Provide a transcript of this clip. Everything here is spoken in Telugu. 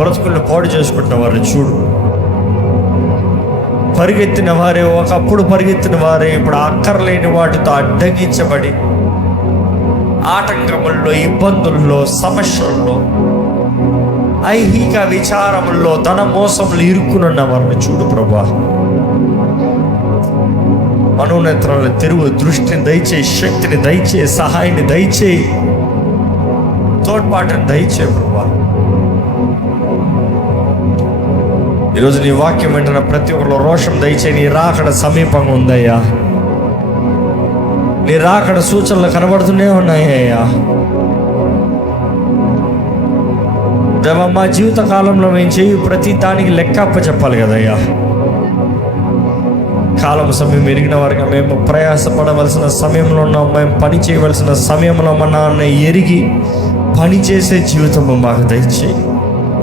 బ్రతుకులను పాడు చేసుకుంటున్న వారిని చూడు. పరిగెత్తిన వారే, ఒకప్పుడు పరిగెత్తిన వారే ఇప్పుడు అక్కర్లేని వాటితో అడ్డగించబడి ఆటంకముల్లో, ఇబ్బందుల్లో, సమస్యల్లో, ఐహిక విచారముల్లో, ధన మోసములు ఇరుక్కునున్న వారిని చూడు ప్రభువా. మనోనేత్రాలను తెరువు, దృష్టిని దయచేయి, శక్తిని దయచేయి, సహాయాన్ని దయచేయి, తోడ్పాటుని దయచేయి ప్రభువా. ఈరోజు నీ వాక్యం వెంటనే ప్రతి ఒక్కరిలో రోషం దయచేయి. నీ రాకడ సమీపంగా ఉందయ్యా. నీ రాకడ సూచనలు కనబడుతూనే ఉన్నాయ్యా. దేవా, మా జీవిత కాలంలో మేము చేయి ప్రతి దానికి లెక్క అప్పచెప్పాలి కదయ్యా. కాలం సమయం ఎరిగిన వారిగా మేము ప్రయాసపడవలసిన సమయంలో ఉన్నాం. మేము పని చేయవలసిన సమయంలో మా నాన్న ఎరిగి పని చేసే జీవితం మాకు దయచేయి.